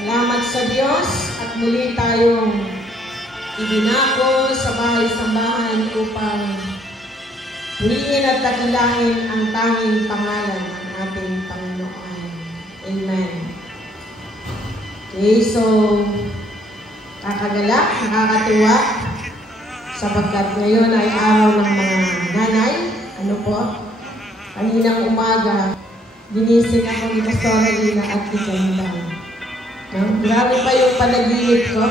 Salamat sa Diyos at muli tayong ibinako sa bahay-sambahan upang purihin at dakilain ang tanging pangalan ng ating Panginoon. Amen. Okay, so kakagalak, nakakatuwa sapagkat ngayon ay araw ng mga nanay. Ano po? Kaninang umaga, ginising ako ni Pastora Lina at ni Kandan. Grabe pa yung panaginip ko.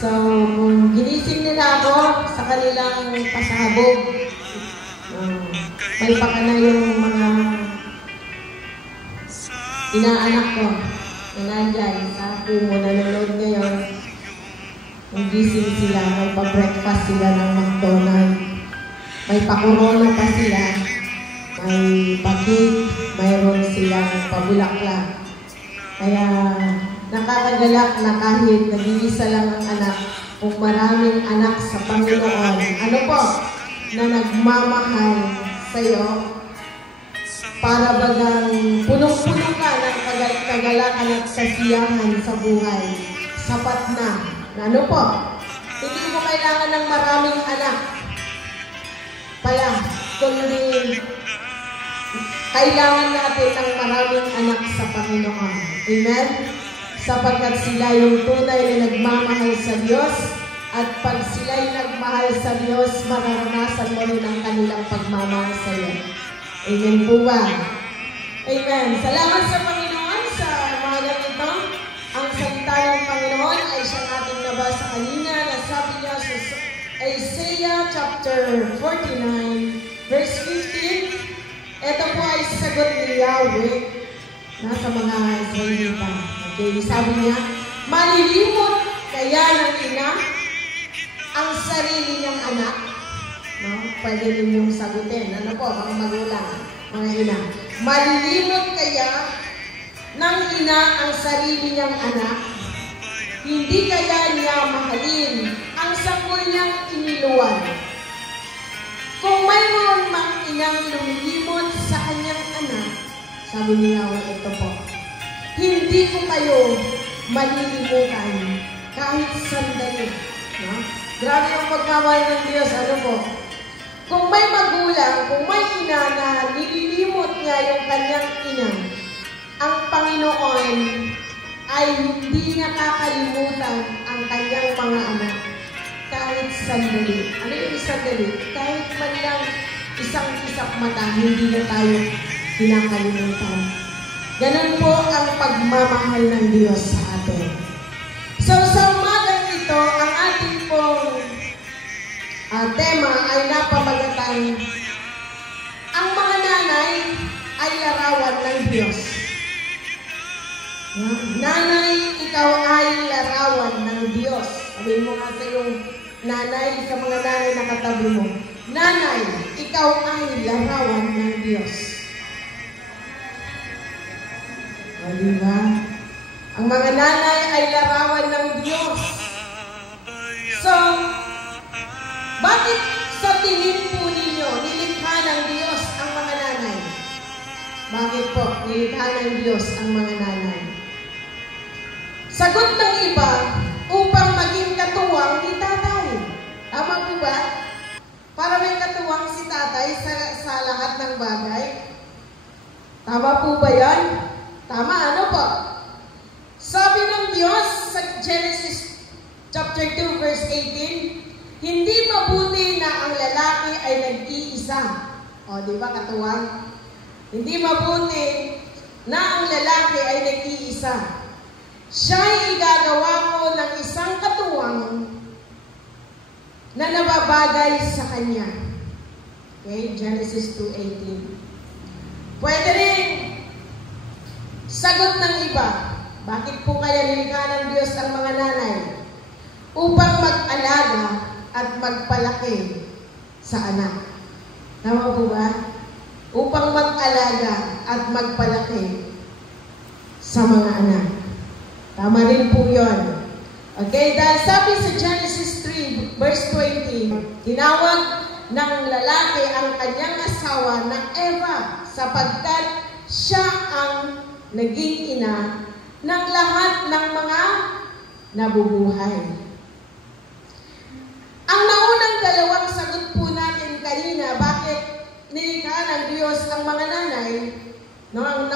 So, kung ginising nila ako sa kanilang pasabog, may pa na yung mga inaanak ko na nandyan sa pumo na nanonood ngayon. Kung gising sila, may pa-breakfast sila ng McDonald's. May pa-corona pa sila. May pa-cake, mayroon silang pabulaklak. Kaya nakakagalak na kahit nag-iisa lang ang anak, kung maraming anak sa Panginoon, ano po, na nagmamahal sa iyo, para bagang punong-puno ka ng kagalakan at kasiyahan sa buhay. Sapat na. Ano po, hindi mo kailangan ng maraming anak pala, kundi kailangan natin ng maraming anak sa Panginoon. Amen? Sapagkat sila yung tunay na nagmamahal sa Diyos, at pag sila'y nagmahal sa Diyos, mararanasan mo rin ang kanilang pagmamahal sa iyo. Amen po ba? Amen. Salamat sa Panginoon sa mga ganito. Ang salita ng Panginoon ay siyang ating nabasa kanina na sabi niya sa Isaiah chapter 49, verse 15. Ito po ay sagot ni Yahweh nasa mga Israelita. Okay, sabi niya, malilimot kaya ng ina ang sarili niyang anak? No? Pwede rin yung sagutin. Ano po, mga magulang, mga ina. Malilimot kaya ng ina ang sarili niyang anak? Hindi kaya niya mahalin ang sanggol niyang iniluwan? Kung mayroon mang inang lumilimot sa kanyang anak, sabi ni Yahweh, ito po, hindi ko kayo malilimutan kahit sandali. No? Grabe yung pagmamahal ng Diyos. Ano po? Kung may magulang, kung may ina na nililimot niya yung kanyang ina, ang Panginoon ay hindi niya kakalimutan ang kanyang mga anak. Kahit sandali. Ano yung sandali? Kahit man lang isang kisap mata, hindi na tayo kinakalimutan. Ganun po ang pagmamahal ng Diyos sa atin. So, sa umagang ito, ang ating pong tema ay napamagatang ang mga nanay ay larawan ng Diyos. Nanay, ikaw ay larawan ng Diyos. Sabihin mo nga sa iyong nanay, sa mga nanay na katabi mo, nanay, ikaw ay larawan ng Diyos. O, diba? Ang mga nanay ay larawan ng Diyos. So, bakit sa tingin po ninyo, nilikha ng Diyos ang mga nanay? Bakit po nilikha ng Diyos ang mga nanay? Sagot ng iba, upang maging katuwang ni tatay. Tama po ba? Para may katuwang si tatay sa lahat ng bagay. Tama po ba yan? Tama, ano po? Sabi ng Diyos sa Genesis chapter 2 verse 18, hindi mabuti na ang lalaki ay nag-iisa. O, di ba katuwang? Hindi mabuti na ang lalaki ay nag-iisa. Siya'y igagawa ko ng isang katuwang na nababagay sa kanya. Okay, Genesis 2:18. Pwede rin sagot ng iba. Bakit po kaya nilikha ng Diyos ang mga nanay? Upang mag-alaga at magpalaki sa anak. Tama po ba? Upang mag-alaga at magpalaki sa mga anak. Tama rin po yun. Okay, dahil sabi sa Genesis 3, verse 20, tinawag ng lalaki ang kanyang asawa na Eva sapagkat siya ang naging ina ng lahat ng mga nabubuhay. Ang naunang dalawang sagot po natin kanina, bakit nilikha ng Diyos ang mga nanay? No, ang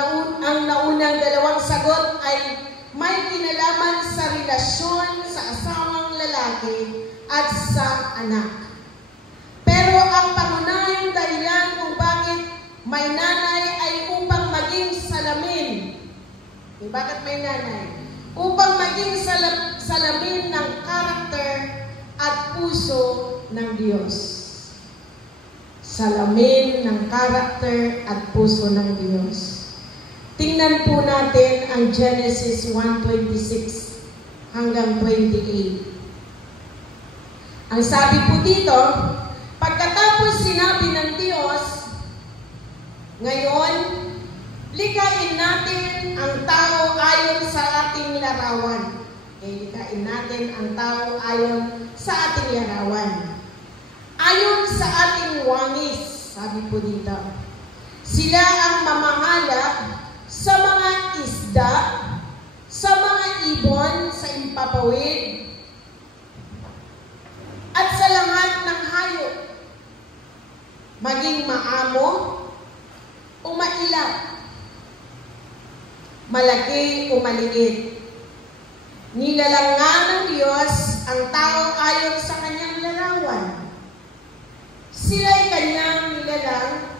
naunang dalawang sagot ay may kinalaman sa relasyon sa asawang lalaki at sa anak. Pero ang pangunahing dahilan kung bakit may nanay ay upang maging salamin. Bakit may nanay? Upang maging salamin ng karakter at puso ng Diyos. Salamin ng karakter at puso ng Diyos. Tingnan po natin ang Genesis 1:26 hanggang 28. Ang sabi po dito, pagkatapos sinabi ng Diyos, ngayon, likhain natin ang tao ayon sa ating larawan. Likhain natin ang tao ayon sa ating larawan. Ayon sa ating wangis, sabi po dito. Sila ang mamahala sa mga isda, sa mga ibon, sa impapawid, at sa lahat ng hayop, maging maamo o mailap, malaki o maliit. Nilalang nga ng Diyos ang tao ayon sa kanyang larawan. Sila'y kanyang nilalang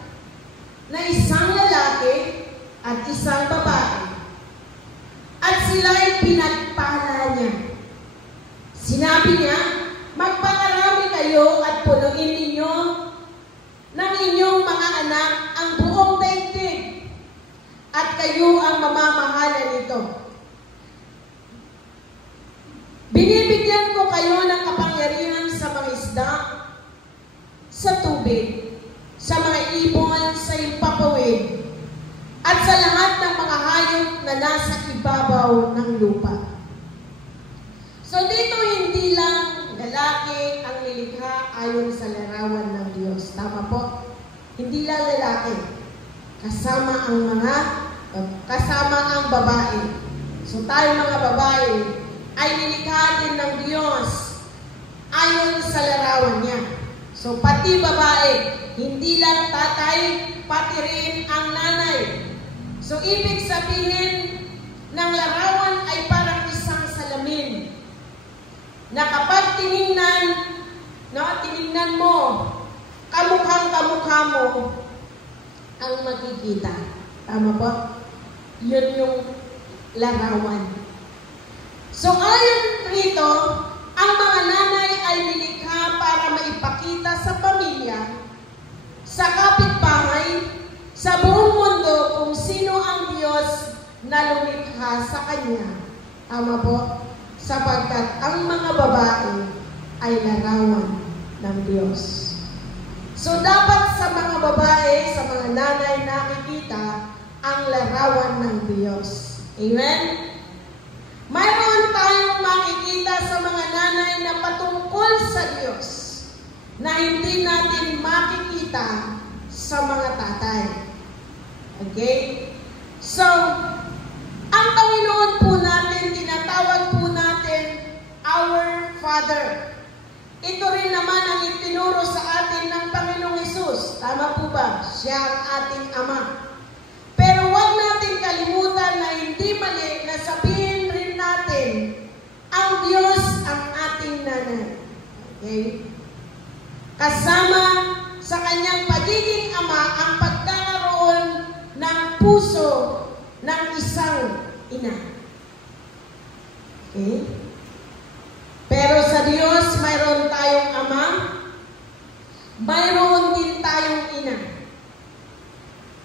na isang lalaki at isang babae. At sila'y pinagpala niya. Sinabi niya, magpakarami kayo at punuin ninyo ng inyong mga anak ang buong daigdig, at kayo ang mamamahala nito. Binibigyan ko kayo ng kapangyarihan sa mga isda, sa tubig, sa mga ibon, sa impapawid, at sa lahat ng mga hayop na nasa ibabaw ng lupa. So dito hindi lang lalaki ang nilikha ayon sa larawan ng Diyos. Tama po? Hindi lang lalaki. Kasama ang babae. So tayo mga babae ay nilikha din ng Diyos ayon sa larawan niya. So pati babae, hindi lang tatay, pati rin ang nanay. So ibig sabihin ng larawan ay parang isang salamin na kapag tinignan mo, kamukhang-kamukha mo ang makikita. Tama po? Yun yung larawan. So ayon rito, ang mga nanay ay nilikha para maipakita sa pamilya, sa kapitbahay, sa buong mundo kung sino ang Diyos na lumikha sa Kanya. Tama po? Sapagkat ang mga babae ay larawan ng Diyos. So dapat sa mga babae, sa mga nanay nakikita ang larawan ng Diyos. Amen? Mayroon tayong makikita sa mga nanay na patungkol sa Diyos na hindi natin makikita sa mga tatay. Okay? So, ang Panginoon po natin, tinatawag po natin our Father. Ito rin naman ang itinuro sa atin ng Panginoong Hesus. Tama po ba? Siya ang ating Ama. Pero huwag natin kalimutan na hindi mali na sabihin rin natin ang Diyos ang ating nanay. Okay? Kasama sa kanyang pagiging ama ang pagkakaroon ng puso ng isang ina. Okay? Pero sa Diyos, mayroon tayong ama, mayroon din tayong ina.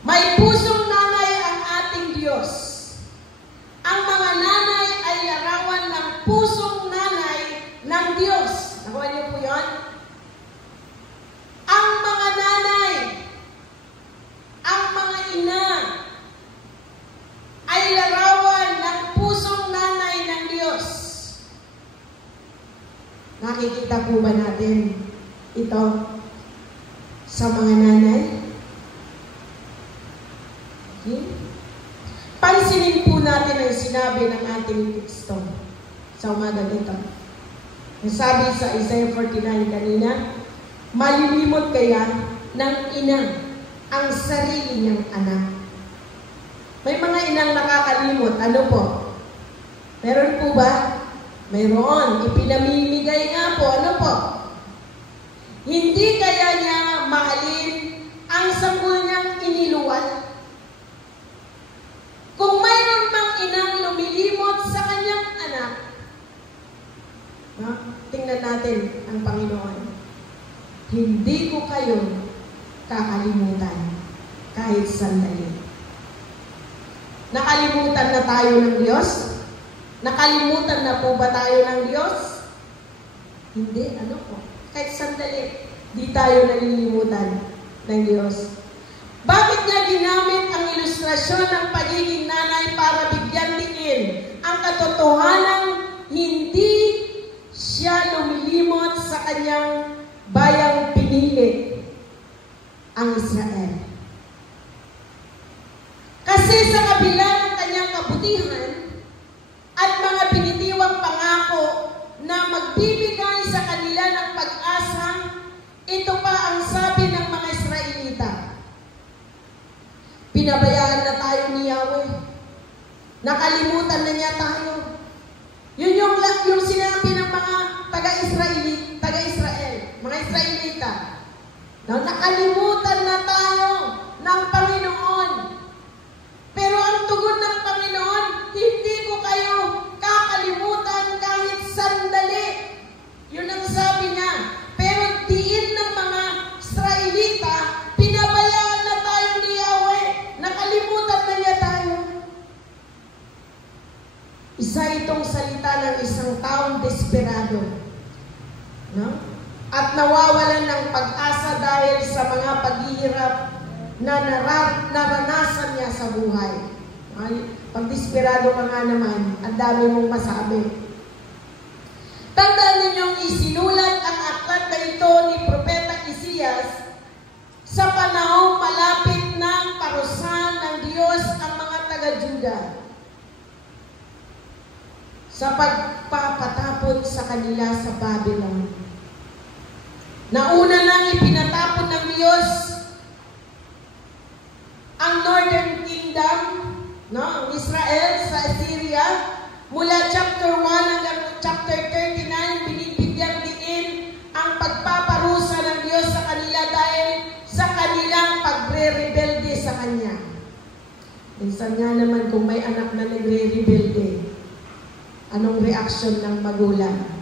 May pusong nanay ang ating Diyos. Ang mga nanay ay larawan ng pusong nanay ng Diyos. Nakuha niyo po yun? Ang mga nanay, ang mga ina, ay larawan ng pusong nanay ng Diyos. Nakikita po ba natin ito sa mga nanay? Okay. Pansinin po natin ang sinabi ng ating teksto sa umaga nito. Yung sabi sa Isaiah 49 kanina, malilimot kaya ng ina ang sarili niyang anak. May mga inang nakakalimot. Ano po? Meron po ba? Mayroon. Ipinamimigay nga po. Ano po? Hindi kaya niya mahalin ang sanggol niyang iniluwal? Kung mayroon mang inang lumilimot sa kanyang anak, tingnan natin ang Panginoon. Hindi ko kayo kakalimutan kahit sandali. Nakalimutan na tayo ng Diyos? Nakalimutan na po ba tayo ng Diyos? Hindi, ano po? Kahit sandali, di tayo nalilimutan ng Diyos. Bakit niya ginamit ang ilustrasyon ng pagiging nanay para bigyan diin ang katotohanan hindi siya lumilimot sa kanyang bayang pinili, ang Israel? Kasi sa kabila ng kanyang kabutihan at mga binitiwang pangako na magbibigay sa kanila ng pag-asa, ito pa ang sabi ng mga Israelita. Pinabayaan na tayo ni Yahweh. Nakalimutan na niya tayo. Yun yung sinabi ng mga taga-Israel, mga Israelita. Nakalimutan na tayo ng Panginoon. Pero ang tugon ng Panginoon, hindi ko kayo kakalimutan kahit sandali. Yun ang sabi niya. Pero diin ng mga Israelita, pinabayaan na tayo ni Yahweh. Nakalimutan na niya tayo. Isa itong salita ng isang taong desperado. No? At nawawalan ng pag-asa dahil sa mga paghihirap na naranasan niya sa buhay. Pag desperado ka nga naman, ang dami mong masabi. Tandaan ninyong isinulat ang aklat na ito ni Propeta Isias sa panahong malapit ng parusahan ng Diyos ang mga taga-Juda sa pagpapatapon sa kanila sa Babylon. Nauna nang ipinatapon ng Diyos ang Northern Kingdom, ang Israel sa Assyria, mula chapter 1 hanggang chapter 39, binibigyan din ang pagpaparusa ng Diyos sa kanila dahil sa kanilang pagre-rebelde sa Kanya. Minsan nga naman kung may anak na nagre-rebelde, anong reaksyon ng magulang?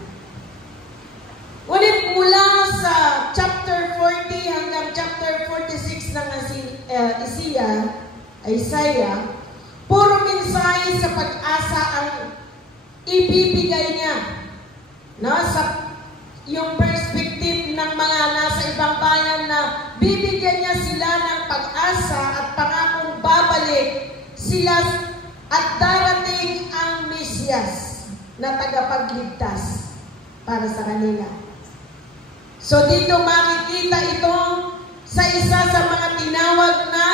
Ulit mula sa chapter 40 hanggang chapter 46 ng Isaiah, puro mensahe sa pag-asa ang ibibigay niya. No? Sa yung perspective ng mga nasa ibang bayan na bibigyan niya sila ng pag-asa at pangakong babalik sila at darating ang Mesiyas na tagapagligtas para sa kanila. So dito makikita ito sa isa sa mga tinawag na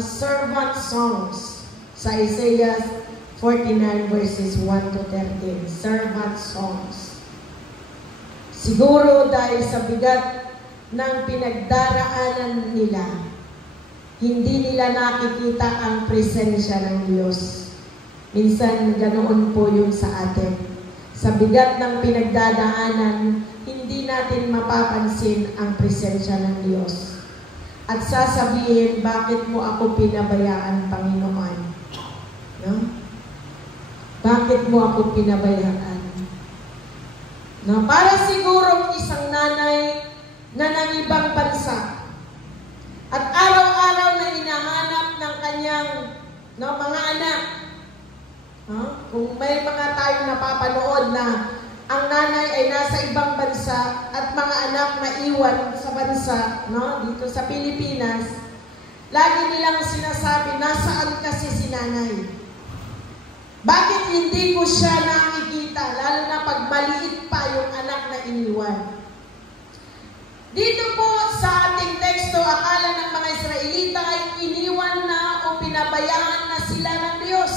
servant songs sa Isaiah 49 verses 1 to 13. Servant songs. Siguro dahil sa bigat ng pinagdaraanan nila, hindi nila nakikita ang presensya ng Diyos. Minsan ganoon po yung sa atin. Sa bigat ng pinagdadaanan, hindi natin mapapansin ang presensya ng Diyos. At sasabihin, bakit mo ako pinabayaan, Panginoon? No? Bakit mo ako pinabayaan? No? Para sigurong isang nanay na nangibang bansa at araw-araw na hinahanap ng kanyang mga anak. Kung may mga tayong napapanood na ang nanay ay nasa ibang bansa at mga anak na iwan sa bansa, dito sa Pilipinas, lagi nilang sinasabi, nasaan kasi si nanay? Bakit hindi ko siya nakikita, lalo na pag maliit pa yung anak na iniwan? Dito po sa ating teksto, akala ng mga Israelita ay iniwan na o pinabayaan na sila ng Diyos.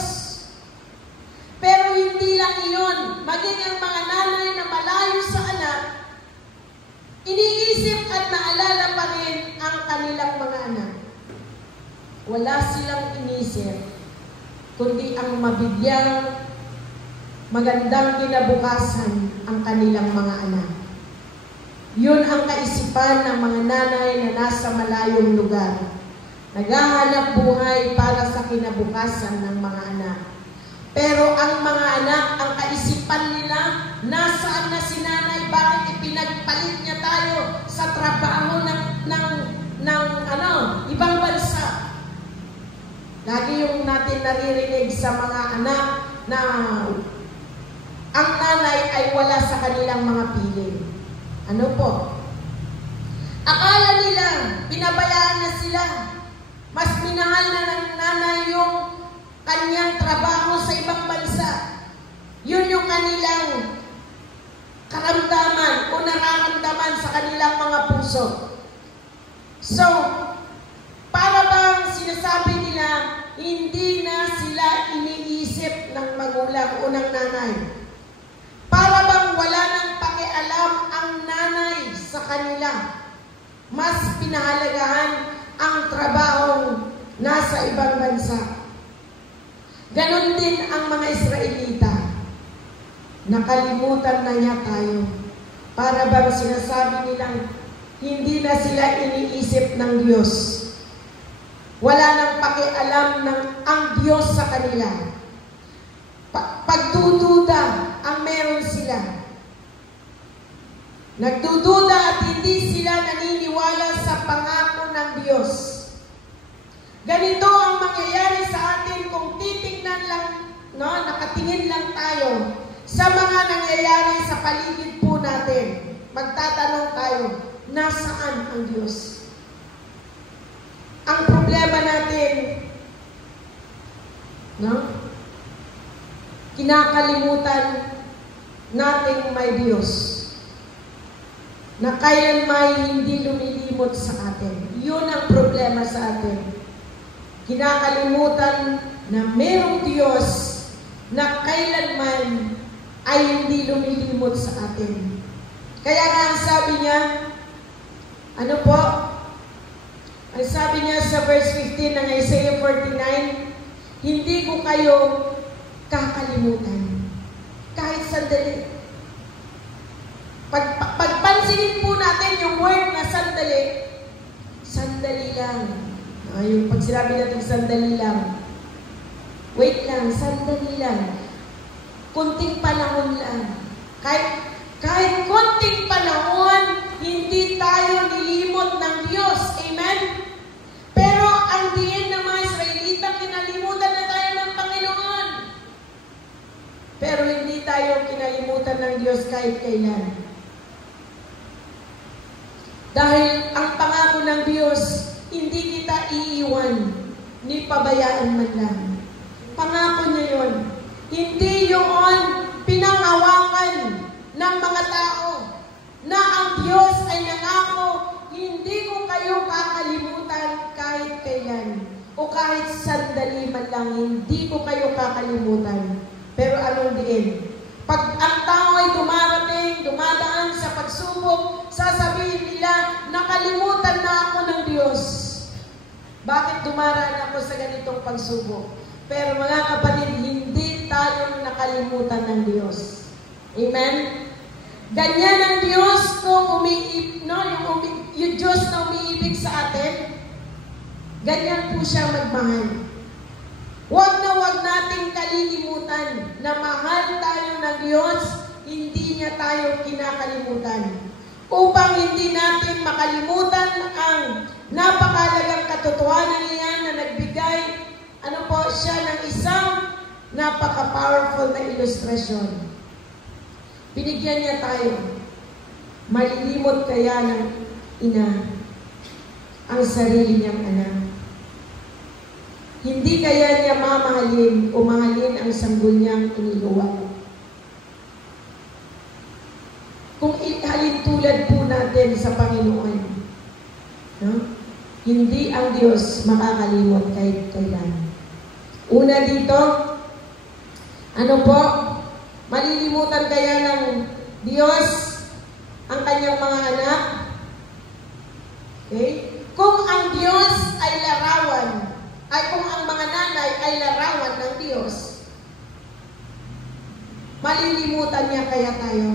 kanilang mga anak, wala silang inisip, kundi ang mabigyang magandang kinabukasan ang kanilang mga anak. Yun ang kaisipan ng mga nanay na nasa malayong lugar. Naghahanap buhay para sa kinabukasan ng mga anak. Pero ang mga anak, ang kaisipan nila, nasaan na si nanay? Bakit ipinagpalit niya tayo sa trabaho ng ibang bansa? Lagi yung natin naririnig sa mga anak na ang nanay ay wala sa kanilang mga piling. Ano po? Akala nila, pinabayaan na sila. Mas minahal na ng nanay yung kanyang trabaho sa ibang bansa. Yun yung kanilang karamdaman o nararamdaman sa kanilang mga puso. So, para bang sinasabi nila, hindi na sila iniisip ng magulang o ng nanay. Para bang wala nang pakialam ang nanay sa kanila. Mas pinahalagahan ang trabahong nasa ibang bansa. Ganon din ang mga Israelita. Nakalimutan na niya tayo. Para bang sinasabi nilang hindi na sila iniisip ng Diyos. Wala nang pakialam ng ang Diyos sa kanila. Pagdududa ang meron sila. Nagdududa at hindi sila naniniwala sa pangako ng Diyos. Ganito ang mangyayari sa atin kung titingnan lang, nakatingin lang tayo sa mga nangyayari sa paligid po natin. Magtatanong tayo, nasaan ang Diyos? Ang problema natin, kinakalimutan nating may Diyos na kailanman hindi lumilimot sa atin. Yun ang problema sa atin. Kinakalimutan na mayroong Diyos na kailanman ay hindi lumilimot sa atin. Kaya nga ang sabi niya, ano po? Ang sabi niya sa verse 15 ng Isaiah 49, hindi ko kayo kakalimutan. Kahit sandali. Pagpansinin po natin yung word na sandali, sandali lang. Yung pag sinabi natin sandali lang, wait lang, sandali lang. Kunting panahon lang. Kahit kunting panahon, hindi tayo nilimot ng Diyos. Amen? Pero ang diin ng mga Israelita, kinalimutan na tayo ng Panginoon. Pero hindi tayo kinalimutan ng Diyos kahit kailan. Dahil ang pangako ng Diyos, hindi kita iiwan, ni pabayaan man lang. Pangako niya yun. Hindi yun pinangawakan ng mga tao na ang Diyos ay nangako, hindi ko kayo kakalimutan kahit kailan. O kahit sandali man lang, hindi ko kayo kakalimutan. Pero anong diin? Pag ang tao ay dumadaan sa pagsubok, sasabihin nila, nakalimutan na ako ng Diyos. Bakit dumaraan ako sa ganitong pagsubok? Pero mga kapatid, hindi tayo nakalimutan ng Diyos. Amen? Ganyan ang Diyos kung yung Diyos na umiibig sa atin, ganyan po siya magmahal. Huwag na huwag nating kalilimutan na mahal tayo ng Diyos, hindi niya tayo kinakalimutan. Upang hindi natin makalimutan ang napakalagang katotohanan niya na nagbigay, siya ng isang napaka-powerful na illustration. Binigyan niya tayo. Malilimot kaya ng ina ang sarili niyang anak. Hindi kaya niya mamahalin o mahalin ang sanggol niyang iniluwag. Kung ihalin tulad po natin sa Panginoon, hindi ang Diyos makakalimot kahit kailan. Una dito, malilimutan kaya ng Diyos ang kanyang mga anak? Okay? kung ang Diyos ay larawan, ay kung ang mga nanay ay larawan ng Diyos, malilimutan niya kaya tayo?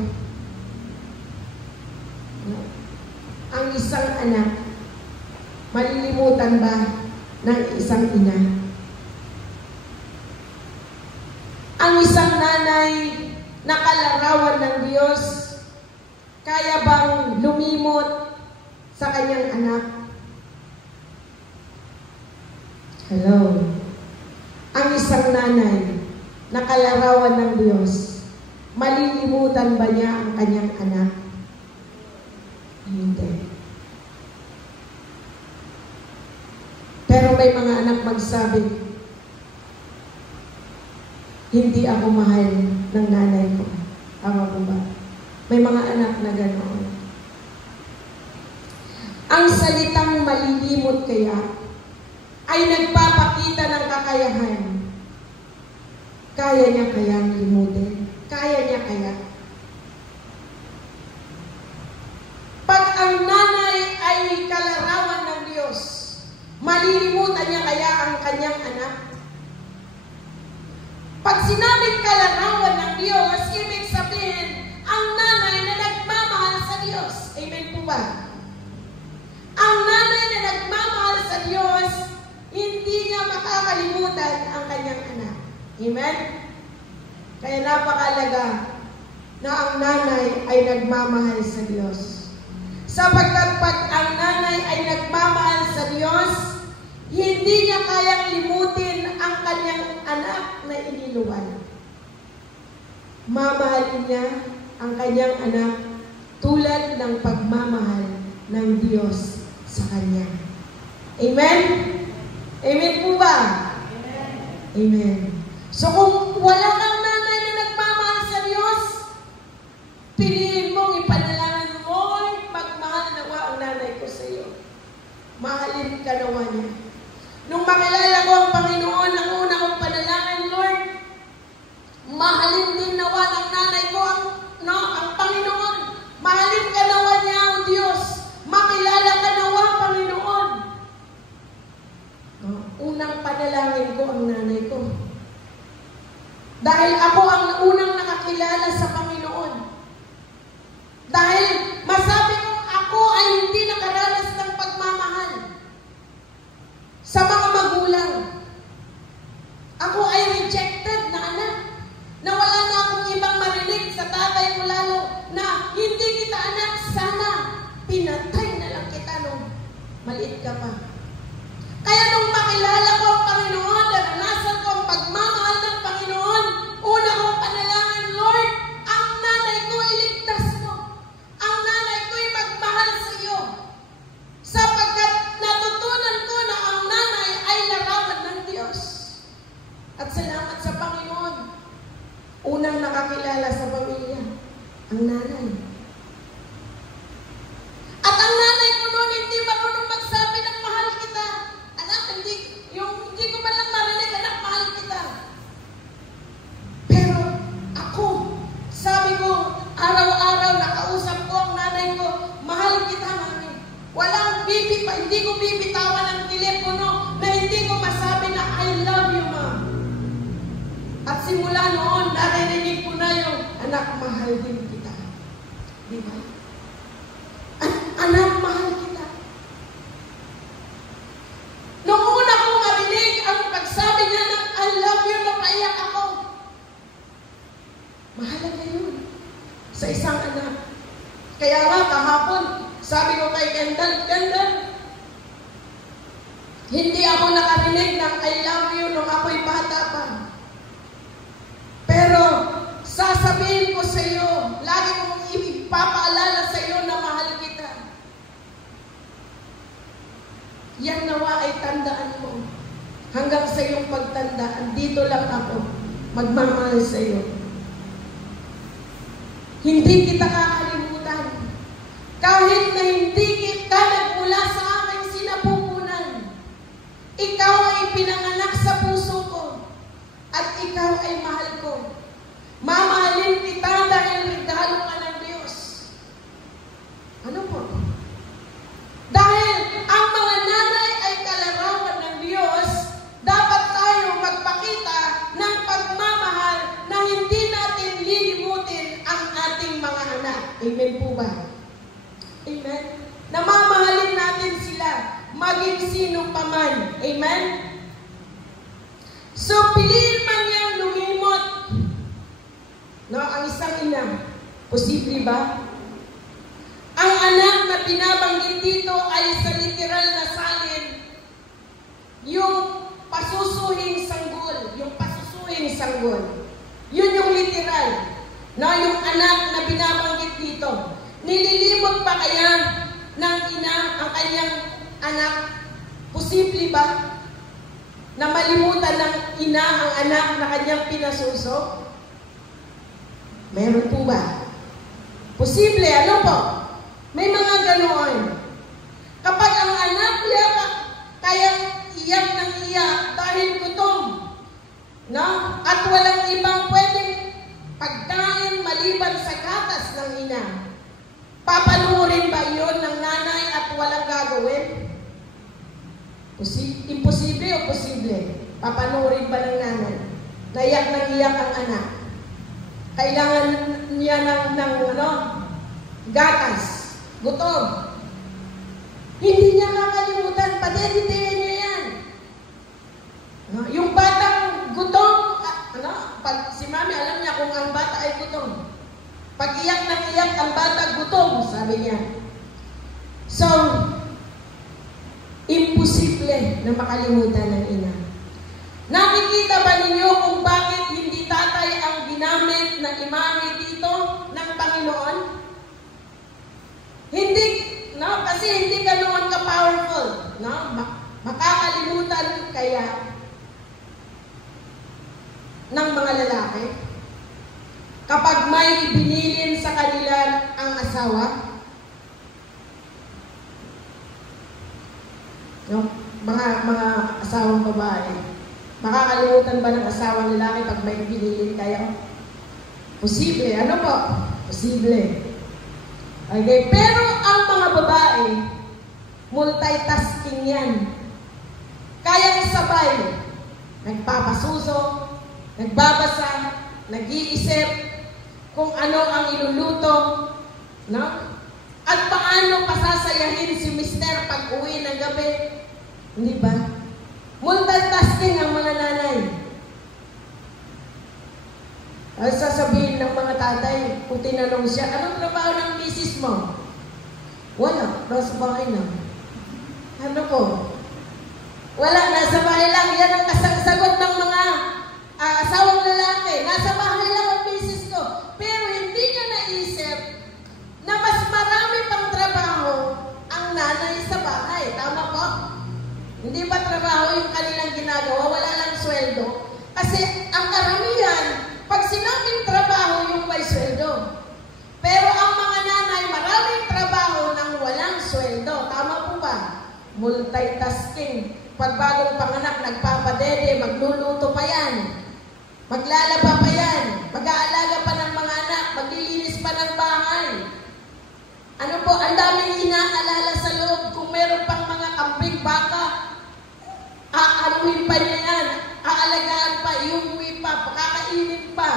Ang isang anak, malilimutan ba ng isang ina? Ang isang nanay na kalarawan ng Diyos, kaya bang lumimot sa kanyang anak? Hello? Ang isang nanay na kalarawan ng Diyos, malilimutan ba niya ang kanyang anak? Hindi. Pero may mga anak magsabi, hindi ako mahal ng nanay ko. Tama po ba? May mga anak na ganoon. Ang salitang malilimot kaya ay nagpapakita ng kakayahan. Kaya niya kayang limutin? Kaya niya kaya? Pag ang nanay ay kalarawan ng Diyos, malilimutan niya kaya ang kanyang anak? Pag sinabing kalarawan ng Diyos, ibig sabihin, ang nanay na nagmamahal sa Diyos. Amen po ba? Ang nanay na nagmamahal sa Diyos, hindi niya makakalimutan ang kanyang anak. Amen? Kaya napakalaga na ang nanay ay nagmamahal sa Diyos. Sapagkat pag ang nanay ay nagmamahal sa Diyos, hindi niya kayang limutin ang kanyang anak na iniluwan. Mamahalin niya ang kanyang anak tulad ng pagmamahal ng Diyos sa kanya. Amen? Amen po ba? Amen. Amen. So kung wala kang nanay na nagmamahal sa Diyos, piliin mong ipanalangin, Lord, magmahal nawa ang nanay ko sa iyo. Mahalin ka nawa niya. Nung makilala ko ang Panginoon, ang una kong panalangin, Lord, mahalin din nawa ng nanay ko ang Panginoon. Mahalin ka nawa niya, O Diyos. Makilala ka nawa, Panginoon. Unang panalangin ko ang nanay ko. Dahil ako ang unang nakakilala sa Panginoon. Dahil masabi kong ako ay hindi nakaranas ng pagmamahal sa mga magulang. Ako ay rejected na anak. Na wala na akong ibang marinig sa tatay ko lalo na hindi kita anak, sana pinatay na lang kita nung maliit ka pa. Kaya nung makilala ko ang Panginoon, naranasan ko ang pagmamahal ng Panginoon, una kong panalangin, Lord, ang nanay ko iligtas mo. Ang nanay ko ay magmahal sa iyo. Sapagkat natutunan ko na ang nanay ay larawan ng Diyos. At salamat sa Panginoon, unang nakakilala sa pamilya, ang nanay. At ang nanay ko noon, hindi marunong magsabi ng mahal kita. Anak, hindi ko man lang marinig, anak, mahal kita. Pero ako, sabi ko, araw-araw nakausap ko ang nanay ko, mahal kita, mami. Walang hindi ko bibitawan ang telepono na hindi ko masabi na I love you, ma'am. At simula noon, narinig ko na yung anak, mahal din kita. Di ba? Anak, mahal kita. Nung una kong marinig ang pagsabi niya ng I love you, napaiyak ako. Mahalaga yun sa isang anak. Kaya nga, kahapon, sabi ko kay Kendall, hindi ako nakarinig ng I love you nung ako'y bata pa. Pero, sasabihin ko sa iyo, lagi kong ipapaalala sa iyo na mahal kita. Yan nawa ay tandaan mo. Hanggang sa iyong pagtanda, andito lang ako, magmamahal sa iyo. Hindi kita kakalimutan. Kahit na hindi ka nagmula sa aking sinapupunan, ikaw ay pinanganak sa puso ko. At ikaw ay mahal ko. Mamahalin kita dahil regalo ka ng Diyos. Ano po? Dahil ang mga Posible ba? Ang anak na binabanggit dito ay sa literal na salin, yung pasusuhing sanggol, yung pasusuhing sanggol. Yun yung literal, na yung anak na binabanggit dito. Nililimot pa kaya ng ina ang kanyang anak? Posible ba na malimutan ng ina ang anak na kanyang pinasuso? Meron po ba? Posible, ano po? May mga ganoon. Kapag ang anak niya kayang iyak ng iyak dahil gutom, no? At walang ibang pwedeng pagkain maliban sa gatas ng ina, papanuorin ba iyon ng nanay at walang gagawin? Imposible o posible? Papanuorin ba ng nanay? Naiyak ng iyak ang anak. Kailangan niya ng gatas. Gutom. Hindi niya kakalimutan, padeditayin niya yan. Yung batang gutom, pag si mami alam niya kung ang bata ay gutom. Pag iyak ng iyak ang bata gutom, sabi niya. So, imposible na makalimutan ng ina. Nakikita ba ninyo kung bakit hindi tatay ang ginamit na imami dito ng Panginoon? Hindi, no? Kasi hindi ka noon ka-powerful, no? Makakalimutan kaya ng mga lalaki kapag may ibinilin sa kanila ang asawa, no? Mga asawang babae, makakalimutan ba ng asawang lalaki pag may ibinilin kayo? Posible, ano po? Posible. Okay, pero ang mga babae, multitasking yan. Kayang sabay. Nagpapasuso, nagbabasa, nag-iisip kung ano ang iluluto, no? At paano pasasayahin si Mister pag uwi ng gabi. Hindi ba? Multitasking ang mga nanay. Ay sasabihin ng mga tatay, kung tinanong siya, anong trabaho ng misis mo? Wala, nasa bahay lang. Ano po? Wala, nasa bahay lang. Yan ang sagot ng mga asawang lalaki. Nasa bahay lang ang misis ko. Pero hindi niya naisip na mas marami pang trabaho ang nanay sa bahay. Tama po? Hindi ba trabaho yung kanilang ginagawa? Wala lang sweldo. Kasi ang karamihan, pag sinabing trabaho, yung may sweldo. Pero ang mga nanay, maraming trabaho nang walang sweldo. Tama po ba? Multitasking. Pag bagong panganak, nagpapadede, magluluto pa yan. Maglalaba pa yan. Mag-aalaga pa ng mga anak. Maglilinis pa ng bahay. Ano po, ang daming inaalala sa loob. Kung meron pang mga kambing, baka, aaruhin pa niya yan. Aalagaan pa, iuwi pa, pakakainin pa.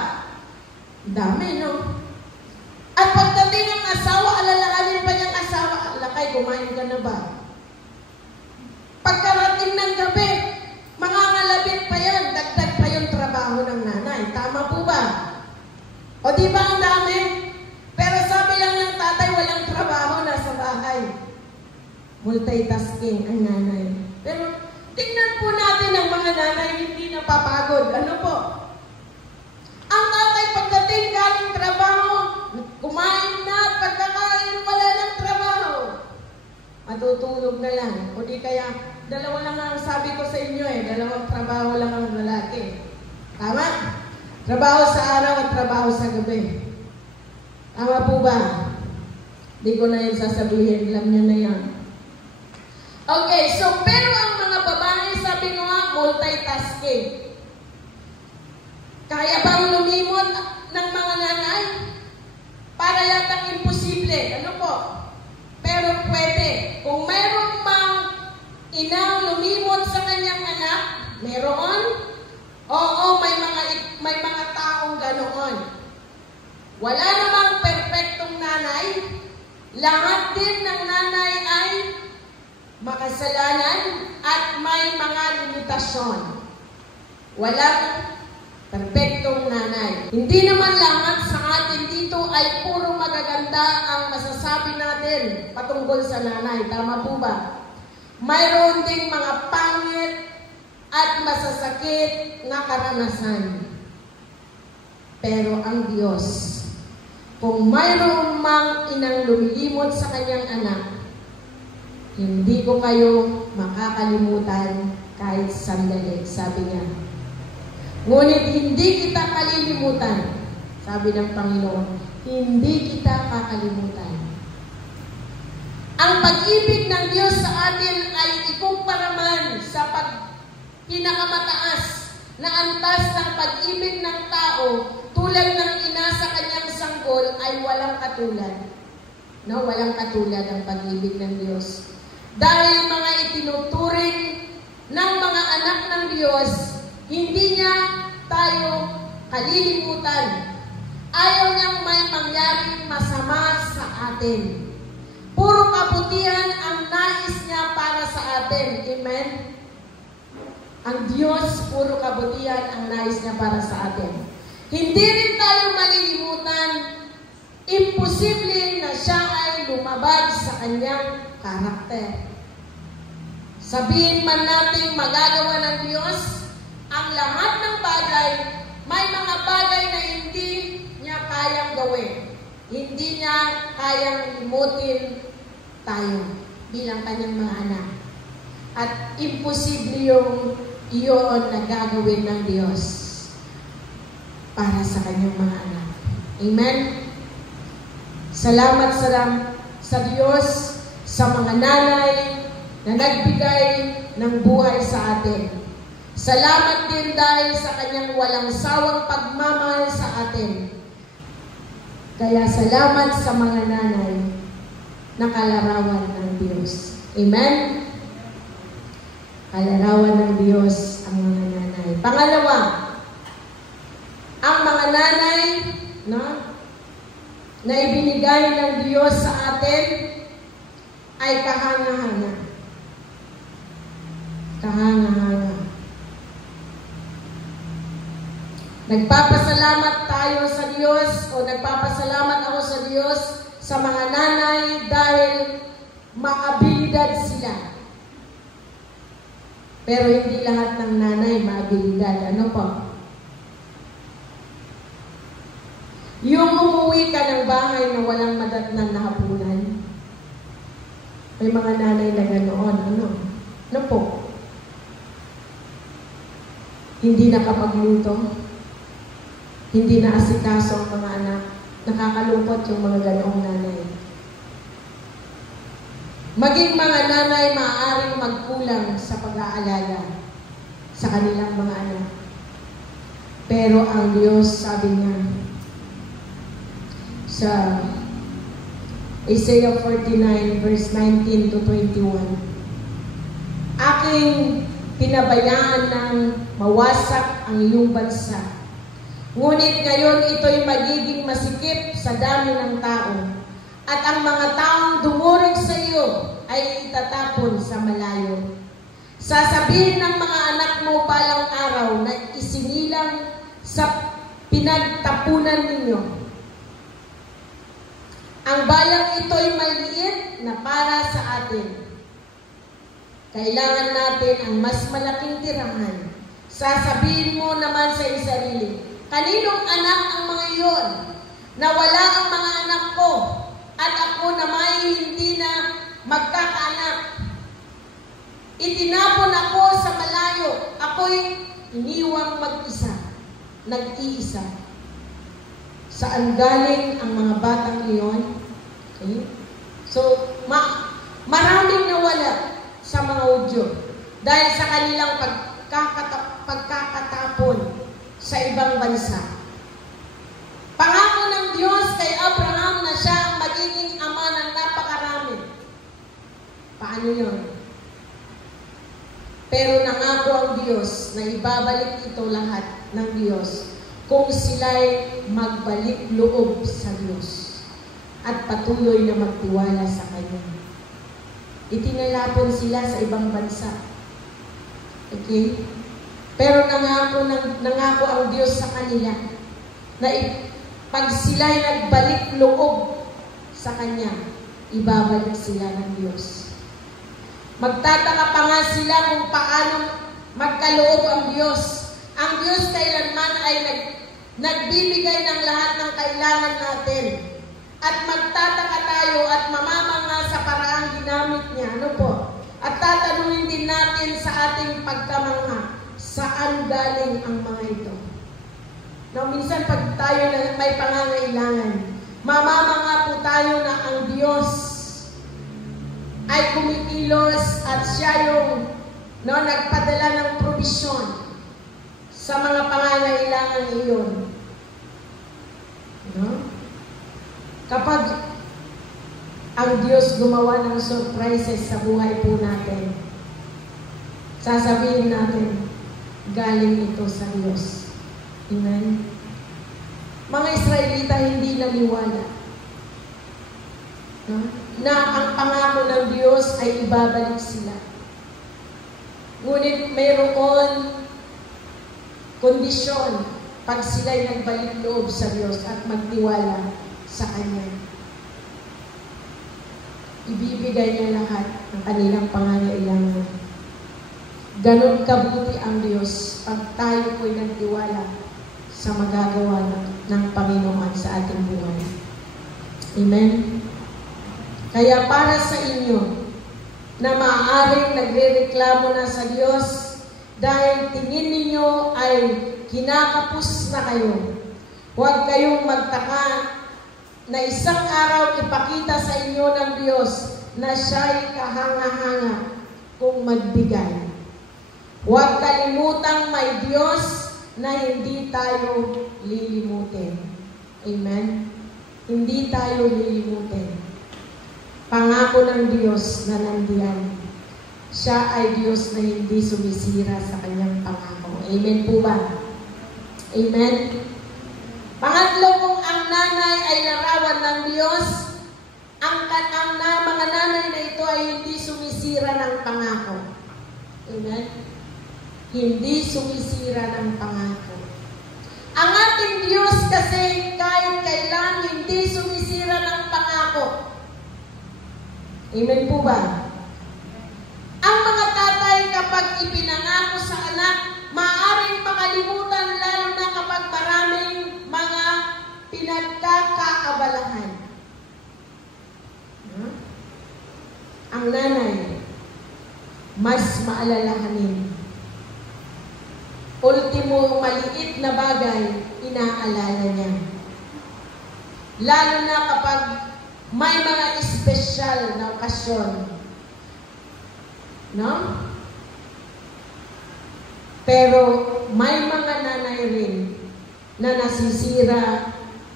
Dami, no? At pagdating ng asawa, alalahanin pa niyang asawa, lakay, kumain ka na ba? Pagkarating ng gabi, mangangalabit pa yan, dagdag pa yung trabaho ng nanay. Tama po ba? O di ba ang dami? Pero sabi lang ng tatay, walang trabaho, nasa bahay. Multitasking ang nanay. Pero tingnan po natin ang mga nanay hindi napapagod. Ano po? Ang tatay pagdating galing trabaho, kumain na, pagkakain, wala lang trabaho. Matutulog na lang. O di kaya, dalawa lang ang sabi ko sa inyo dalawang trabaho lang ang lalaki. Tama? Trabaho sa araw at trabaho sa gabi. Tama po ba? Di ko na yung sasabihin, alam nyo na yan. Okay, so pero ang mga babae, sabi ko nga, multitasking. Kaya bang lumimot ng mga nanay? Para yatang imposible. Ano po? Pero pwede. Kung meron mang inang lumimot sa kanyang anak, meron? Oo, may mga taong ganoon. Wala namang perpektong nanay. Lahat din ng nanay ay makasalanan at may mga limitasyon. Walang perpektong nanay. Hindi naman lahat sa atin dito ay puro magaganda ang masasabi natin patungkol sa nanay. Tama po ba? Mayroon ding mga pangit at masasakit na karanasan. Pero ang Diyos, kung mayroon mang inang lumilimot sa kanyang anak, hindi ko kayo makakalimutan kahit sandali, sabi niya. Ngunit hindi kita kalilimutan, sabi ng Panginoon, hindi kita kakalimutan. Ang pag-ibig ng Diyos sa atin ay ikumpara man sa pinakamataas na antas ng pag-ibig ng tao tulad ng ina sa kanyang sanggol ay walang katulad. No, walang katulad ang pag-ibig ng Diyos. Dahil mga itinuturing ng mga anak ng Diyos, hindi niya tayo kalilimutan. Ayaw niyang may mangyaring masama sa atin. Puro kabutihan ang nais niya para sa atin. Amen? Ang Diyos, puro kabutihan ang nais niya para sa atin. Hindi rin tayo malilimutan. Imposible na siya ay lumabag sa kanyang karakter. Sabihin man natin magagawa ng Diyos ang lahat ng bagay, may mga bagay na hindi niya kayang gawin. Hindi niya kayang limutin tayo bilang kanyang mga anak. At imposible iyon na gagawin ng Diyos para sa kanyang mga anak. Amen? Salamat sa Diyos, sa mga nanay na nagbigay ng buhay sa atin. Salamat din dahil sa kanyang walang sawang pagmamahal sa atin. Kaya salamat sa mga nanay na kalarawan ng Diyos. Amen? Kalarawan ng Diyos ang mga nanay. Pangalawa, ang mga nanay na ibinigay ng Diyos sa atin ay kahanga-hanga. Kahanga-hanga. Nagpapasalamat tayo sa Diyos o nagpapasalamat ako sa Diyos sa mga nanay dahil maabilidad sila. Pero hindi lahat ng nanay maabilidad. Ano po? Yung umuwi ka ng bahay na walang madatnan na hapunan. May mga nanay na ganoon. Ano po? Hindi nakapagluto. Hindi na asikaso ang mga anak. Nakakalungkot yung mga ganoong nanay. Maging mga nanay maaaring magkulang sa pag-aalala sa kanilang mga anak. Pero ang Diyos, sabi niya, sa Isaiah 49 verse 19 to 21, aking pinabayaan ng mawasak ang iyong bansa. Ngunit ngayon ito'y magiging masikip sa dami ng tao, at ang mga taong dumurig sa iyo ay itatapon sa malayo. Sasabihin ng mga anak mo balang araw na isinilang sa pinagtapunan ninyo. Ang bayang ito'y maliit na para sa atin. Kailangan natin ang mas malaking tirahan. Sasabihin mo naman sa iyong sarili, kaninong anak ang mga iyon? Na wala ang mga anak ko, at ako na may hindi na magkakaanak. Itinapon ako sa malayo, ako'y iniwang mag-isa, nag-iisa. Saan galing ang mga batang iyon? Okay? So, maraming nawala sa mga Hudyo dahil sa kanilang pagkakatapon sa ibang bansa. Pangako ng Diyos kay Abraham na siya ang magiging ama ng napakarami. Paano yun? Pero nangako ang Diyos na ibabalik ito lahat ng Diyos kung sila'y magbalik loob sa Diyos at patuloy na magtiwala sa Kanya. Itinalapon sila sa ibang bansa. Okay? Pero nangako ang Diyos sa kanila na pag sila'y nagbalik loob sa Kanya, ibabalik sila ng Diyos. Magtataka pa nga sila kung paano magkaloob ang Diyos. Ang Diyos kailanman ay nagbibigay ng lahat ng kailangan natin. At magtataka tayo at mamamanga sa paraang ginamit niya. Ano po? At tatanungin din natin sa ating pagkamangha, saan galing ang mga ito? Now, minsan pag tayo na may pangangailangan, mamamanga po tayo na ang Diyos ay kumikilos at siya yung nagpadala ng probisyon sa mga pangangailangan iyon. Kapag ang Diyos gumawa ng surprises sa buhay po natin, sasabihin natin, galing ito sa Diyos. Amen? Mga Israelita hindi naniwala na ang pangako ng Diyos ay ibabalik sila. Ngunit mayroon kondisyon pag sila'y nagbalik loob sa Diyos at magtiwala sa Kanya. Ibibigay niya lahat ng kanilang pangangailangan. Ganon kabuti ang Diyos pag tayo po'y nagtiwala sa magagawa ng Panginoon sa ating buhay. Amen? Kaya para sa inyo na maaaring nagrereklamo na sa Diyos dahil tingin ninyo ay kinakapos na kayo, huwag kayong magtaka na isang araw ipakita sa inyo ng Diyos na siya'y kahanga-hanga kung magbigay. Huwag kalimutang may Diyos na hindi tayo lilimutin. Amen? Hindi tayo lilimutin. Pangako ng Diyos na nandiyan. Siya ay Diyos na hindi sumisira sa kanyang pangako. Amen po ba? Amen? Pangatlo, kung ang nanay ay larawan ng Diyos, ang mga nanay na ito ay hindi sumisira ng pangako. Amen? Hindi sumisira ng pangako. Ang ating Diyos kasi kahit kailan hindi sumisira ng pangako. Amen po ba? Ang mga tatay kapag ipinangako sa anak, maaaring makalimutan lalo na kapag maraming mga pinagkakaabalahan. Ang nanay, mas maalalahanin. Ultimo maliit na bagay, inaalala niya. Lalo na kapag may mga espesyal na okasyon. No? Pero may mga nanay rin na nasisira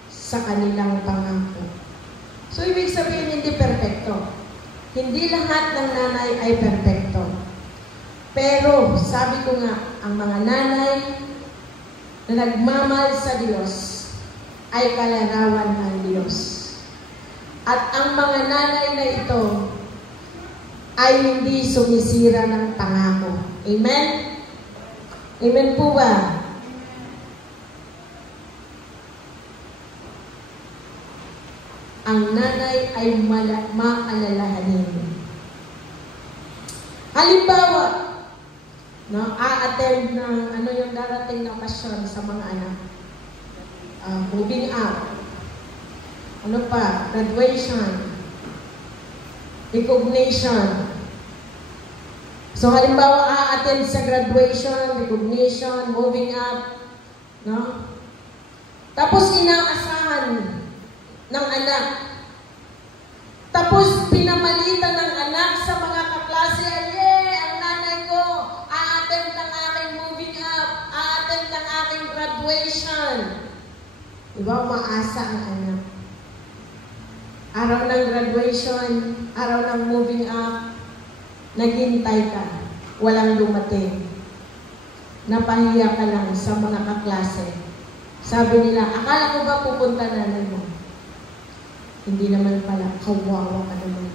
sa kanilang pangako. So, ibig sabihin, hindi perpekto. Hindi lahat ng nanay ay perpekto. Pero, sabi ko nga, ang mga nanay na nagmamahal sa Diyos ay kalarawan ng Diyos. At ang mga nanay na ito ay hindi sumisira ng pangako. Amen? Amen po ba? Ang nanay ay maalalahanin. Halimbawa, a-attend ng yung darating na okasyon sa mga anak. Moving up. Graduation. Recognition. So, halimbawa, a-attend sa graduation, recognition, moving up. No? Tapos, inaasahan ng anak. Tapos, pinamalitan ng anak sa mga kaklase, ang nanay ko, a-attend ng aking moving up, a-attend ng aking graduation. Diba, umaasa ang anak. Araw ng graduation, araw ng moving up, naghintay ka, walang dumating. Napahiya ka lang sa mga kaklase. Sabi nila, akala ko ba pupunta nanay mo? Hindi naman pala, kawawa ka naman.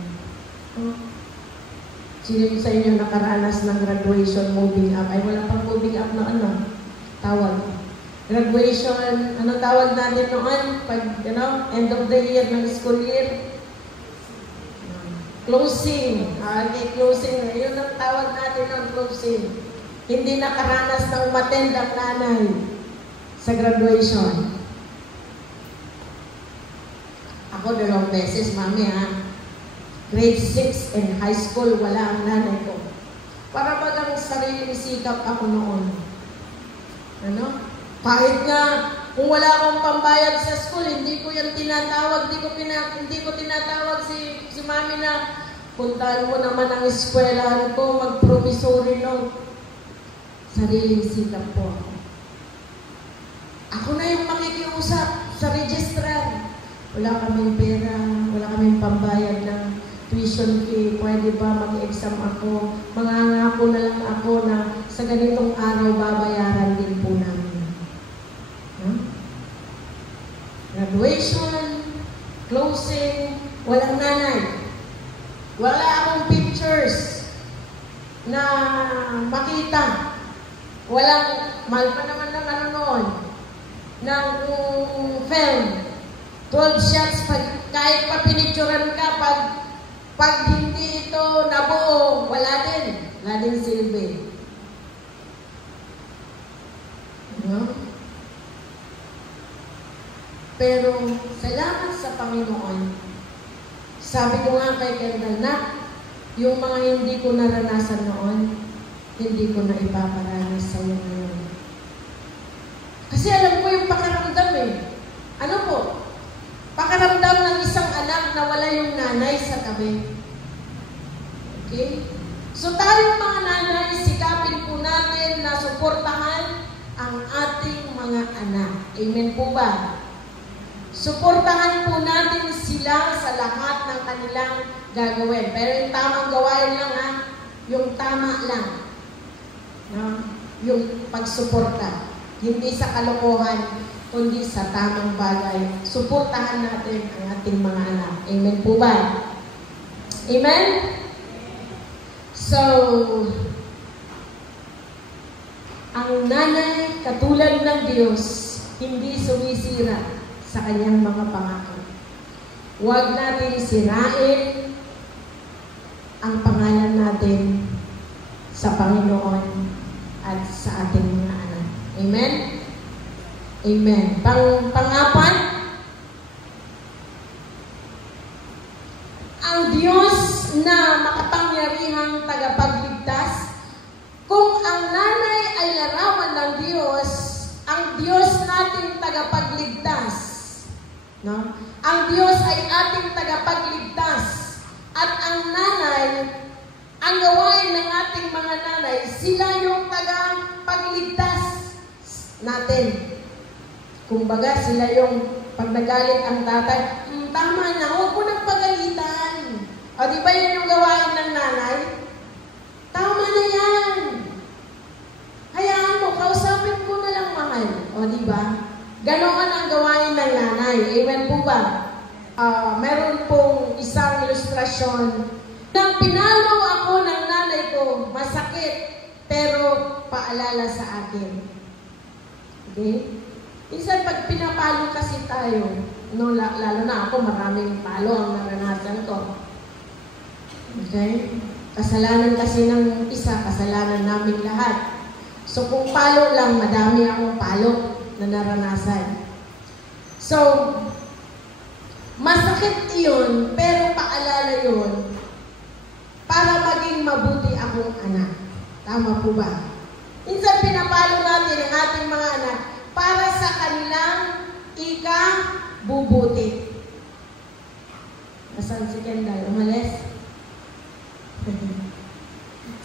Sino sa inyo nakaranas ng graduation, moving up? Ay, wala pang moving up na tawag. Graduation, ano tawag natin noon? Pag, end of the year, ng school year. Closing. Okay, closing. Yun ang tawag natin ng closing. Hindi nakaranas na umattend ang nanay sa graduation. Ako 2 beses, mami ha. Grade 6 and high school, wala ang nanay ko. Para bagang sariling sikap ako noon. Kahit nga, kung wala akong pambayad sa school, hindi ko yan tinatawag, hindi ko tinatawag si mami na, puntahan mo naman ang eskwelahan ko, mag-promissory note. Sariling sikap po ako. Ako na yung makikiusap sa registrar. Wala kaming pera, wala kaming pambayad ng tuition fee, pwede ba mag-exam ako? Mangangako na lang ako na sa ganitong araw babayaran din po namin. Graduation, closing, walang nanay. Wala akong pictures na makita. Walang, mahal pa naman ng noon, ng film. 12 shots, kahit pa pinicturan ka, pag hindi ito nabuo, wala din silbi. Pero, salamat sa Panginoon. Sabi ko nga kay Kendall na, yung mga hindi ko naranasan noon, hindi ko na ipaparanas sa iyo ngayon. Kasi alam ko yung pakaramdam Ano po? Pakaramdam ng isang anak na wala yung nanay sa tabi. Okay? So tayong mga nanay, sikapin po natin na suportahan ang ating mga anak. Amen po ba? Suportahan po natin sila sa lahat ng kanilang gagawin. Pero yung tamang gawain lang yung tama lang. Yung pagsuporta. Hindi sa kalokohan, kundi sa tamang bagay. Suportahan natin ang ating mga anak. Amen po ba? Amen? So, ang nanay, katulad ng Diyos, hindi sumisira sa kanyang mga pangako. Huwag natin sirain ang pangalan natin sa Panginoon at sa ating mga anak. Amen? Amen. Pang-apat, ang Diyos na makapangyarihang tagapagligtas, kung ang nanay ay larawan ng Diyos, ang Diyos nating tagapagligtas, ang Diyos ay ating tagapagligtas. At ang nanay, ang gawain ng ating mga nanay, sila yung tagapagligtas natin. Kumbaga, sila yung pag nagalit ang tatay, tama na, huwag mo nang pagalitan. O di ba yun yung gawain ng nanay? Tama na yan. Hayaan mo, kausapin ko na lang mahal. O di ba? Ganoon ang gawain ng nanay. Amen po ba? Meron pong isang ilustrasyon. Nang pinalo ako ng nanay ko, masakit, pero paalala sa akin. Okay? Minsan pag pinapalo kasi tayo, lalo na ako, maraming palo ang naranasan ko. Okay? Kasalanan kasi ng isa, kasalanan namin lahat. So kung palo lang, madami akong palo na naranasan. So, masakit yun, pero paalala yun para maging mabuti akong anak. Tama po ba? Minsan pinapalo natin ang ating mga anak para sa kanilang ika-bubuti. Nasaan si Kendall? Umalis?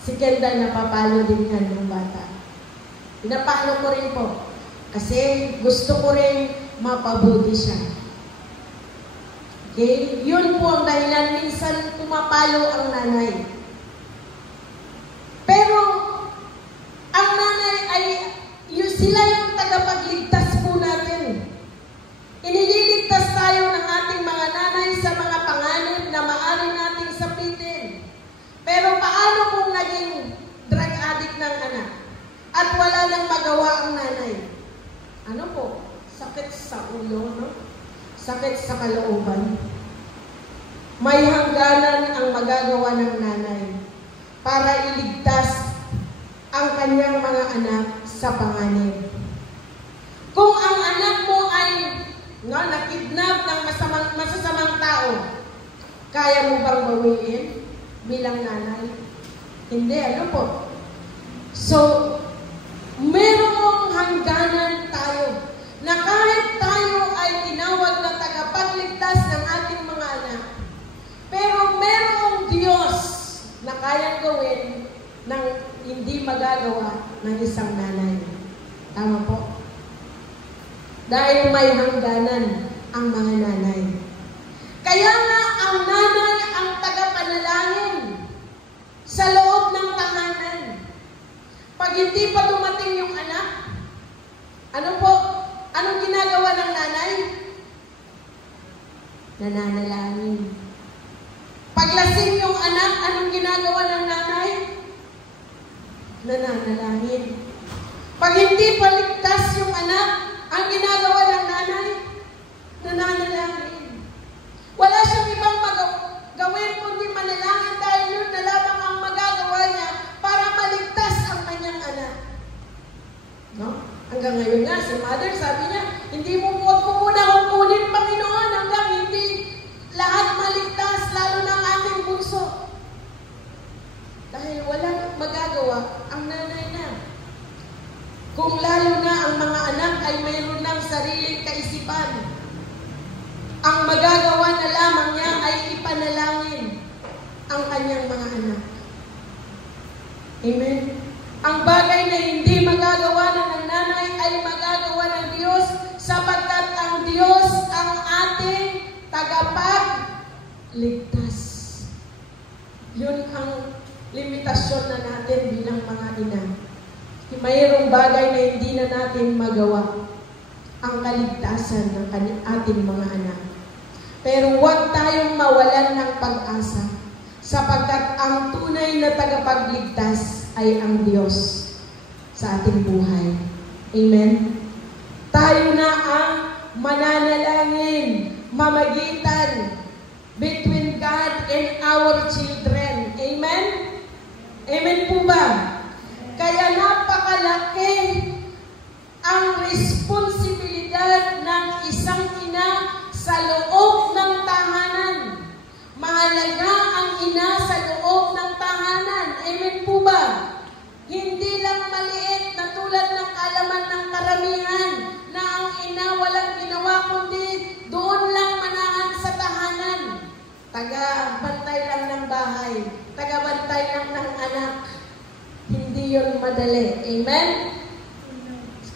Si Kendall napapalo din yan ng bata. Pinapalo ko rin po. Kasi gusto ko rin mapabuti siya. Okay? Yun po ang dahilan. Minsan pumapalo ang nanay. Pero, ang nanay ay, sila yung tagapagligtas po natin. Inililigtas tayo ng ating mga nanay sa mga panganib na maaari nating sapitin. Pero paano kung naging drug addict ng anak? At wala nang magawa ang nanay? ano po, sakit sa ulo, no? Sakit sa kalooban. May hangganan ang magagawa ng nanay para iligtas ang kanyang mga anak sa panganib. Kung ang anak mo ay nakidnap ng masasamang tao, kaya mo bang bawiin bilang nanay? Hindi, ano po? So, merong hangganan tayo na kahit tayo ay tinawag na tagapagligtas ng ating mga anak, pero merong Diyos na kayang gawin ng hindi magagawa ng isang nanay. Tama po? Dahil may hangganan ang mga nanay. Kaya nga ang nanay ang tagapanalangin sa loob ng tahanan. Pag hindi pa dumating yung anak, ano po? Anong ginagawa ng nanay? Nananalangin. Paglasing yung anak, anong ginagawa ng nanay? Nananalangin. Pag hindi pa ligtas yung anak, ang ginagawa ng nanay? Nananalangin. Wala siyang ibang gawin kundi manalangin dahil yun na lamang ang magagawa niya para maligtas ang kanyang anak. No? Hanggang ngayon nga, si Mother sabi niya, hindi mo huwag mo muna kukunin, Panginoon, hanggang hindi lahat maligtas, lalo na ang aking bunso. Dahil walang magagawa ang nanay na. Kung lalo na ang mga anak ay mayroon ng sariling kaisipan, ang magagawa na lamang niya ay ipanalangin ang kanyang mga anak. Amen? Ang bagay na hindi magagawa ng nanay ay magagawa ng Diyos sapagkat ang Diyos ang ating tagapagligtas. Yun ang limitasyon na natin bilang mga ina. Mayroong bagay na hindi na natin magawa, ang kaligtasan ng ating mga anak. Pero huwag tayong mawalan ng pag-asa sapagkat ang tunay na tagapagligtas ay ang Diyos sa ating buhay. Amen? Tayo na ang mananalangin, mamagitan between God and our children. Amen? Amen po ba? Kaya napakalaki ang responsibilidad ng isang ina sa loob ng tahanan. Mahalaga ang ina sa loob ng tahanan. Amen po ba? Hindi lang maliit na tulad ng kalaman ng karamihan na ang ina walang ginawa kundi doon lang manahan sa tahanan. Taga-bantay lang ng bahay. Taga-bantay lang ng anak. Hindi yun madali. Amen?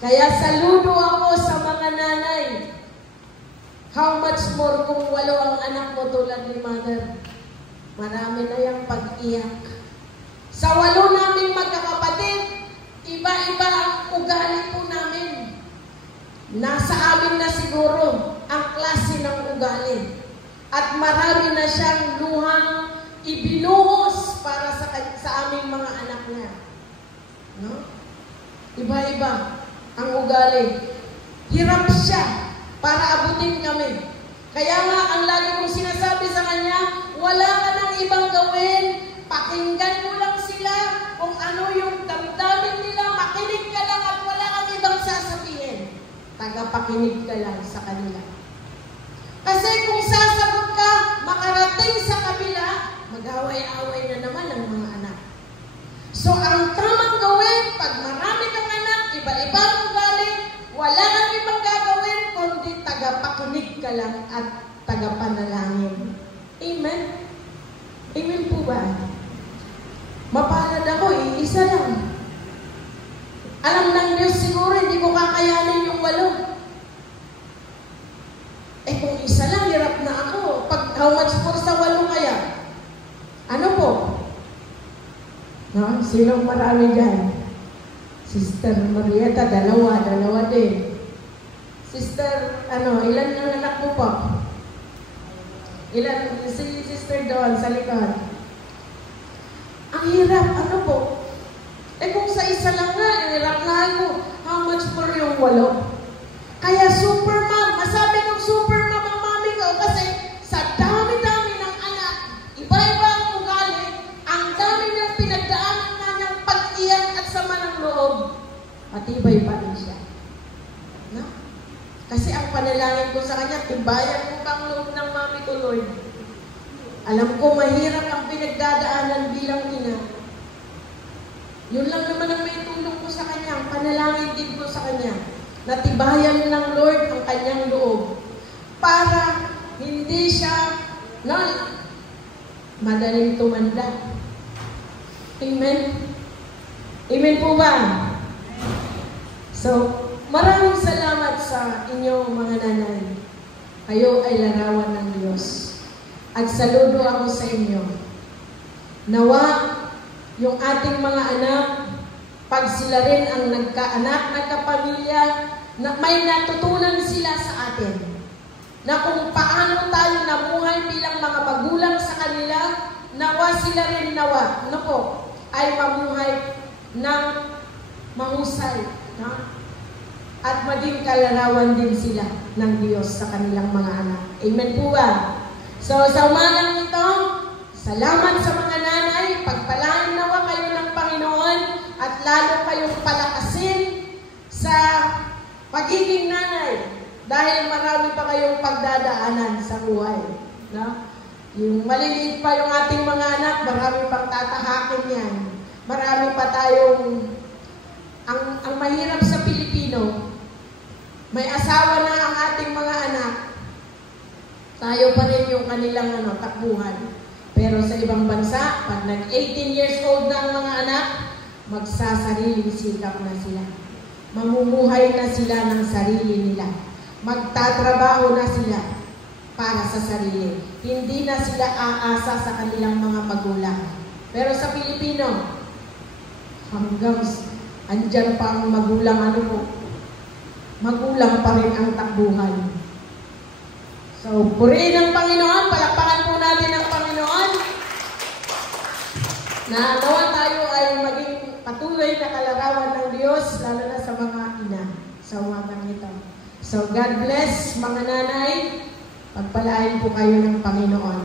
Kaya saludo ako sa mga nanay. How much more kung 8 ang anak mo tulad ni Mother? Marami na yung pag-iyak. Sa 8 naming magkakapatid, iba-iba ang ugali po namin. Nasa amin na siguro ang klase ng ugali. At marami na siyang luhang ibinuhos para sa aming mga anak niya. No? Iba-iba ang ugali. Hirap siya para abutin kami. Kaya nga, ang lagi kong sinasabi sa kanya, wala ka nang ibang gawin, pakinggan mo lang sila kung ano yung damdamin nila, makinig ka lang at wala kang ibang sasabihin. Tagapakinig ka lang sa kanila. Kasi kung sasagot ka, makarating sa kabila, mag-away-away na naman ang mga anak. So, ang tamang gawin, pag marami kang anak, iba-iba ang ugali, wala kang ibang gagawin, kundi tagapakinig ka lang at tagapanalangin. Amen? Amen po ba? Mapalad ako, isa lang. Alam ng Diyos siguro, hindi ko kakayanin yung 8. Kung isa lang, hirap na ako. How much more sa 8 kaya? Ano po? No? Sinong marami dyan? Sister Marieta, 2 din. Sister, ilan ang anak mo po? Ilan? Si Sister doon sa likod. Ang hirap, ano po? Kung sa isa lang nga, hirap na ako. How much more yung 8? Kaya super mom, masabi ng super mom ang mami ko kasi sa dami-dami ng anak, iba-iba ang ugali, ang dami niyang pinagdaanan na niyang pag-iyak at sama ng loob, matibay pa rin siya. No? Kasi ang panalangin ko sa kanya, tibayan mo kang loob ng mami ko, Lord. Alam ko mahirap ang pinagdadaanan bilang ina. Yun lang naman ang may tulong ko sa kanya, ang panalangin din ko sa kanya. Natibayan ng Lord ang kanyang loob para hindi siya madaling tumanda. Amen? Amen po ba? So, maraming salamat sa inyong mga nanay. Kayo ay larawan ng Diyos. At saludo ako sa inyo. Nawa, yung ating mga anak, pag sila rin ang nagkaanak, nagkapamilya, na may natutunan sila sa atin. Na kung paano tayo namuhay bilang mga magulang sa kanila, nawa sila rin ay mamuhay ng mahusay. At maging kalarawan din sila ng Diyos sa kanilang mga anak. Amen po ba? So sa umagang ito, salamat sa mga nanay, pagpalain nawa kayo ng Panginoon at lalo kayong palakasin sa pagiging nanay dahil marami pa kayong pagdadaanan sa buhay. No? Yung maliliit pa yung ating mga anak, marami pang tatahakin yan. Marami pa tayong, ang mahirap sa Pilipino, may asawa na ang ating mga anak, tayo pa rin yung kanilang takbuhan. Pero sa ibang bansa, pag nag-18 years old na ang mga anak, magsasariling sikap na sila. Mamumuhay na sila ng sarili nila. Magtatrabaho na sila para sa sarili. Hindi na sila aasa sa kanilang mga magulang. Pero sa Pilipino, hanggang andyan pa ang magulang, magulang pa rin ang takbuhan. So, purihin ang Panginoon, palakpakan po natin ang Panginoon. Na nawa tayo ay maging patuloy na kalarawan ng Diyos, lalo na sa mga ina, sa umagang ito. So, God bless mga nanay, pagpalain po kayo ng Panginoon.